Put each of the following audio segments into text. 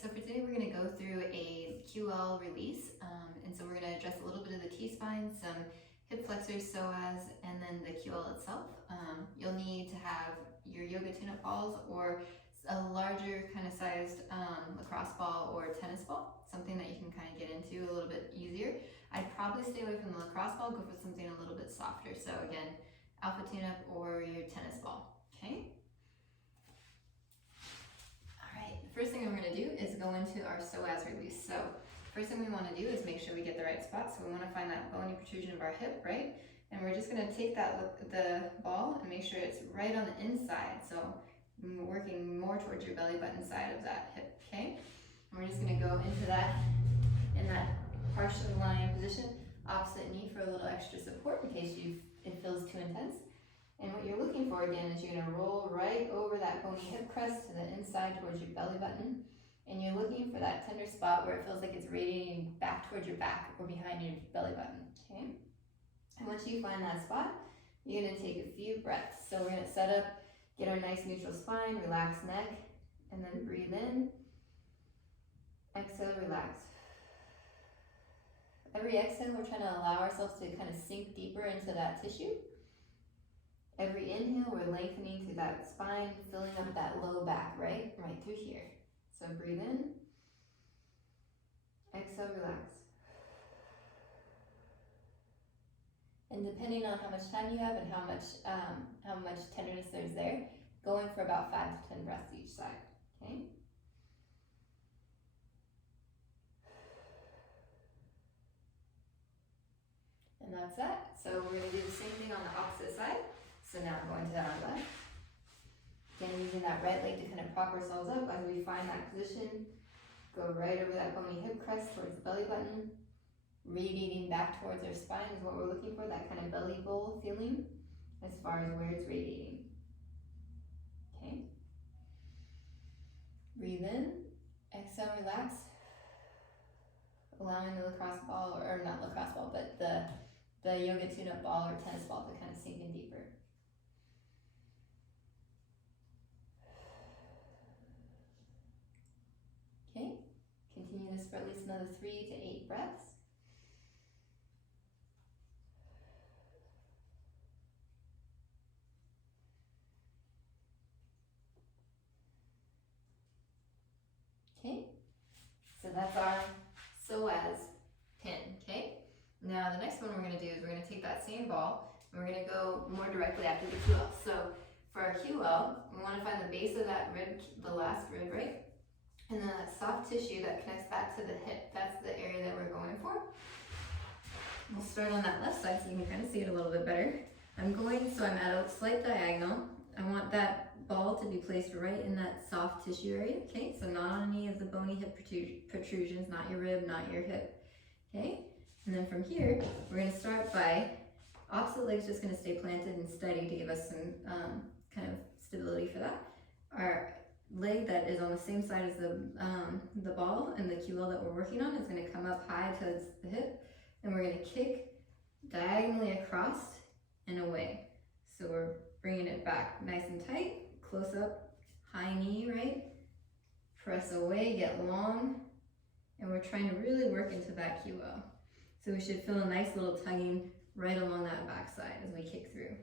so for today we're going to go through a QL release, and so we're going to address a little bit of the T-spine, some hip flexors, psoas, and then the QL itself. You'll need to have your yoga tune-up balls or a larger kind of sized lacrosse ball or tennis ball, something that you can kind of get into a little bit easier. I'd probably stay away from the lacrosse ball, go for something a little bit softer. So again, alpha tune-up or your tennis ball, okay? First thing I'm going to do is go into our psoas release. So first thing we want to do is make sure we get the right spot. So we want to find that bony protrusion of our hip, right? And we're just going to take the ball and make sure it's right on the inside. So we're working more towards your belly button side of that hip, okay? And we're just going to go into that in that partially lying position, opposite knee for a little extra support in case it feels too intense. And what you're looking for again is you're going to roll right over that bony hip crest to the inside towards your belly button. And you're looking for that tender spot where it feels like it's radiating back towards your back or behind your belly button, okay? And once you find that spot, you're going to take a few breaths. So we're going to set up, get our nice neutral spine, relax neck, and then breathe in. Exhale, relax. Every exhale, we're trying to allow ourselves to kind of sink deeper into that tissue. Every inhale, we're lengthening through that spine, filling up that low back, right through here. So breathe in, exhale, relax. And depending on how much time you have and how much tenderness there's there, going for about 5 to 10 breaths each side, okay? And that's that. So we're going to do the same thing on the opposite side. So now going to that left. Again, using that right leg to kind of prop ourselves up as we find that position. Go right over that bony hip crest towards the belly button. Radiating back towards our spine is what we're looking for, that kind of belly bowl feeling as far as where it's radiating. Okay. Breathe in, exhale, relax. Allowing the lacrosse ball, or not lacrosse ball, but the yoga tune-up ball or tennis ball to kind of sink in deeper. Okay, continue this for at least another 3 to 8 breaths. Okay, so that's our psoas pin, okay? Now the next one we're going to do is we're going to take that same ball and we're going to go more directly after the QL. So for our QL, we want to find the base of that rib, the last rib, right? And then that soft tissue that connects that to the hip, that's the area that we're going for. We'll start on that left side so you can kind of see it a little bit better. I'm at a slight diagonal. I want that ball to be placed right in that soft tissue area, okay? So not on any of the bony hip protrusions, not your rib, not your hip, okay? And then from here, we're gonna start by, opposite leg's just gonna stay planted and steady to give us some kind of stability for that. Our leg that is on the same side as the ball and the QL that we're working on is going to come up high towards the hip, and we're going to kick diagonally across and away. So we're bringing it back nice and tight, close up, high knee, right? Press away, get long, and we're trying to really work into that QL. So we should feel a nice little tugging right along that back side as we kick through.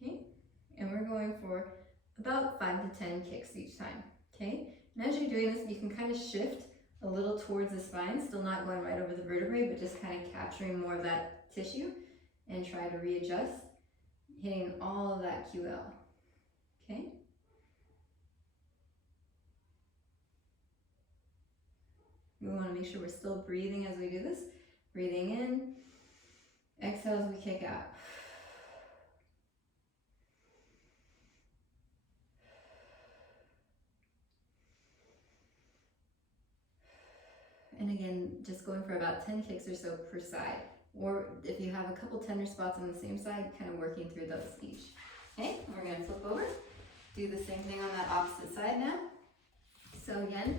Okay, and we're going for about 5 to 10 kicks each time, okay? And as you're doing this, you can kind of shift a little towards the spine, still not going right over the vertebrae, but just kind of capturing more of that tissue and try to readjust, hitting all of that QL, okay? We want to make sure we're still breathing as we do this. Breathing in, exhale as we kick out. And again, just going for about 10 kicks or so per side. Or if you have a couple tender spots on the same side, kind of working through those each. Okay, we're going to flip over. Do the same thing on that opposite side now. So again,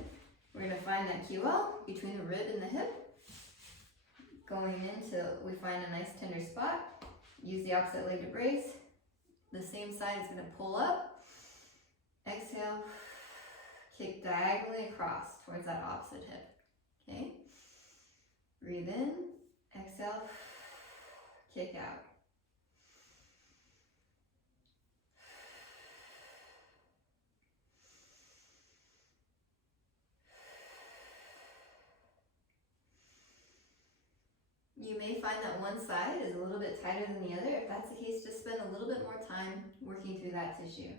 we're going to find that QL between the rib and the hip. Going in till we find a nice tender spot. Use the opposite leg to brace. The same side is going to pull up. Exhale, kick diagonally across towards that opposite hip. Okay? Breathe in, exhale, kick out. You may find that one side is a little bit tighter than the other. If that's the case, just spend a little bit more time working through that tissue.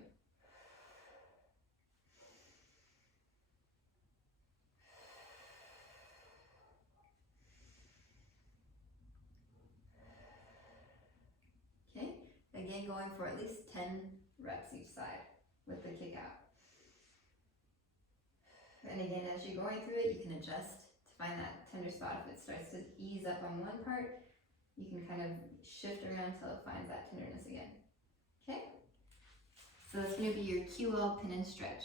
Okay, again going for at least 10 reps each side with the kick out. And again, as you're going through it, you can adjust to find that tender spot. If it starts to ease up on one part, you can kind of shift around until it finds that tenderness again. Okay? So that's going to be your QL pin and stretch.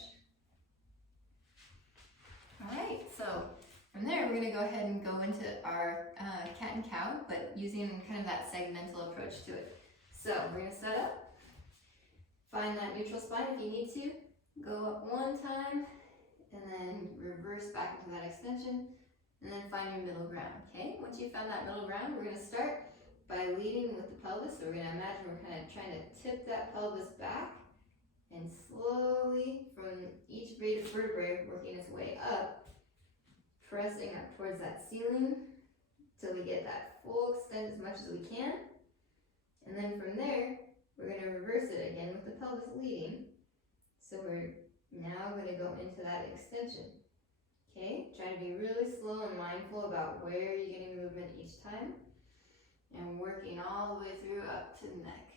Alright, so from there we're going to go ahead and go into our cat and cow, but using kind of that segmental approach to it. So we're going to set up, find that neutral spine if you need to, go up one time, and then reverse back into that extension, and then find your middle ground, okay? Once you found that middle ground, we're going to start by leading with the pelvis. So we're going to imagine we're kind of trying to tip that pelvis back, and slowly from each vertebrae working its way up, pressing up towards that ceiling till we get that full extent as much as we can. And then from there, we're going to reverse it again with the pelvis leading. So we're now going to go into that extension. Okay, try to be really slow and mindful about where you're getting movement each time, and working all the way through up to the neck.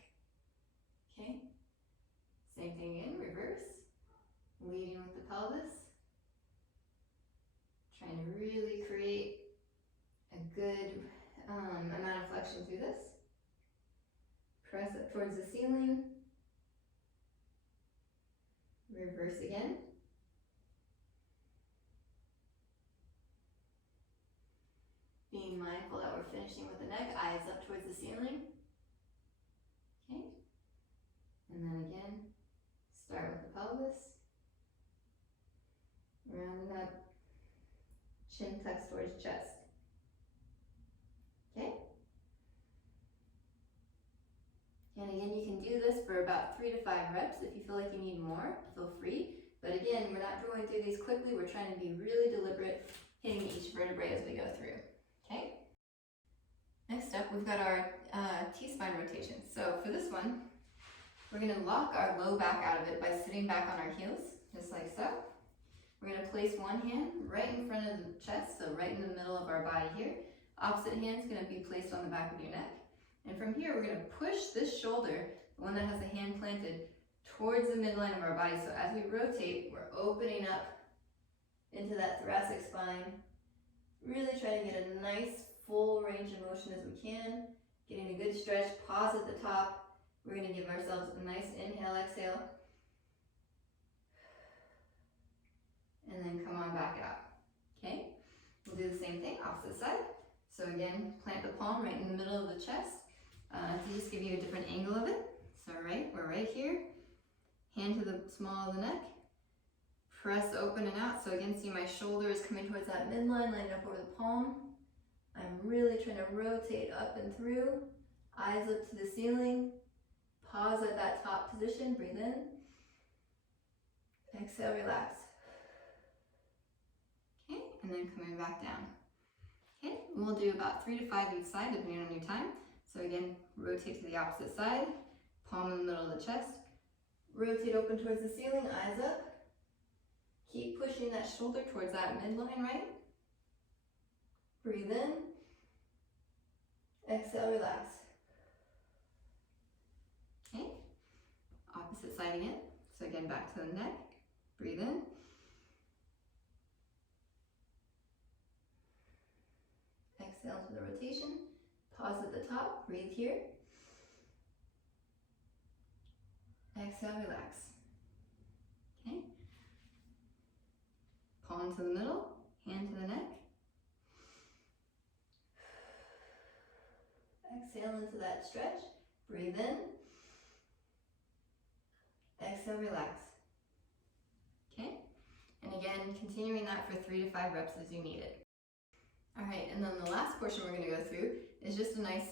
Okay, same thing again, reverse, leading with the pelvis, trying to really create a good amount of flexion through this. Press up towards the ceiling, reverse again. Being mindful that we're finishing with the neck, eyes up towards the ceiling. Okay. And then again, start with the pelvis. Rounding up, chin tucks towards chest. Okay. And again, you can do this for about 3 to 5 reps. If you feel like you need more, feel free. But again, we're not going through these quickly. We're trying to be really deliberate, hitting each vertebrae as we go through. Okay. Next up, we've got our T-spine rotation. So for this one, we're going to lock our low back out of it by sitting back on our heels, just like so. We're going to place one hand right in front of the chest, so right in the middle of our body here. Opposite hand is going to be placed on the back of your neck. And from here, we're going to push this shoulder, the one that has the hand planted, towards the midline of our body. So as we rotate, we're opening up into that thoracic spine. Really try to get a nice full range of motion as we can. Getting a good stretch, pause at the top. We're going to give ourselves a nice inhale, exhale. And then come on back out. Okay? We'll do the same thing, opposite side. So again, plant the palm right in the middle of the chest to just give you a different angle of it. So we're right here. Hand to the small of the neck. Press open and out. So again, see my shoulder is coming towards that midline, lining up over the palm. I'm really trying to rotate up and through. Eyes up to the ceiling. Pause at that top position. Breathe in. Exhale, relax. Okay, and then coming back down. Okay, and we'll do about 3 to 5 each side depending on your time. So again, rotate to the opposite side. Palm in the middle of the chest. Rotate open towards the ceiling, eyes up. Keep pushing that shoulder towards that midline, right? Breathe in. Exhale, relax. Okay, opposite side again. So again, back to the neck. Breathe in. Exhale to the rotation. Pause at the top, breathe here. Exhale, relax. Okay. Palm to the middle, hand to the neck. Exhale into that stretch. Breathe in. Exhale, relax. Okay. And Again, continuing that for 3 to 5 reps as you need it. All right, and then the last portion we're gonna go through is just a nice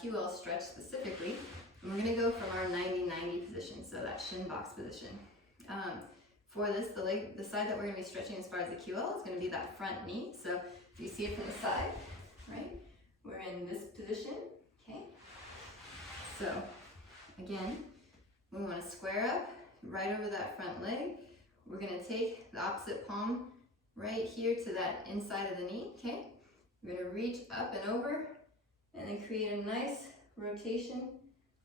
QL stretch specifically. And we're gonna go from our 90-90 position, so that shin box position. For this, the side that we're gonna be stretching as far as the QL is gonna be that front knee. So if you see it from the side, right, we're in this position, okay? So again, we wanna square up right over that front leg. We're gonna take the opposite palm right here to that inside of the knee, okay? We're gonna reach up and over and then create a nice rotation,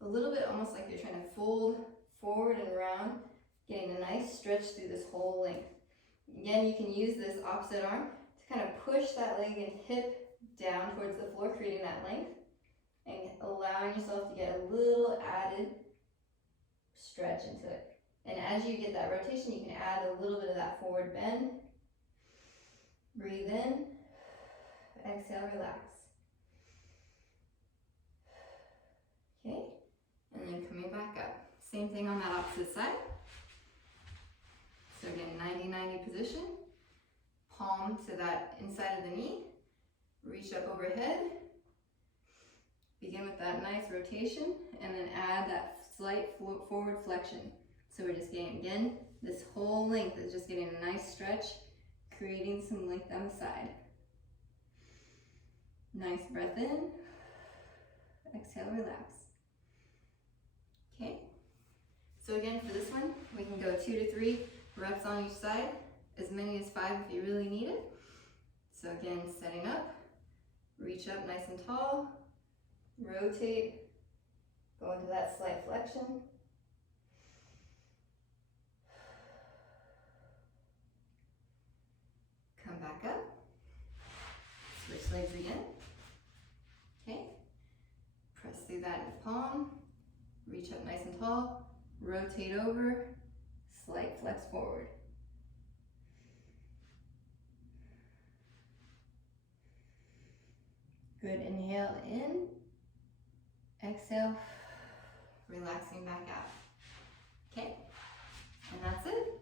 a little bit almost like you're trying to fold forward and around, getting a nice stretch through this whole length. Again, you can use this opposite arm to kind of push that leg and hip down towards the floor, creating that length and allowing yourself to get a little added stretch into it. And as you get that rotation, you can add a little bit of that forward bend. Breathe in, exhale, relax. Okay, and then coming back up. Same thing on that opposite side. So again, 90-90 position. Palm to that inside of the knee. Reach up overhead. Begin with that nice rotation and then add that slight forward flexion. So we're just getting, again, this whole length is just getting a nice stretch, creating some length on the side. Nice breath in, exhale, relax. Okay, so again for this one, we can go 2 to 3 reps on each side, as many as 5 if you really need it. So again, setting up, reach up nice and tall, rotate, go into that slight flexion. Come back up, switch legs again, okay, press through that palm, reach up nice and tall, rotate over, slight flex forward. Good, inhale in, exhale, relaxing back out, okay, and that's it.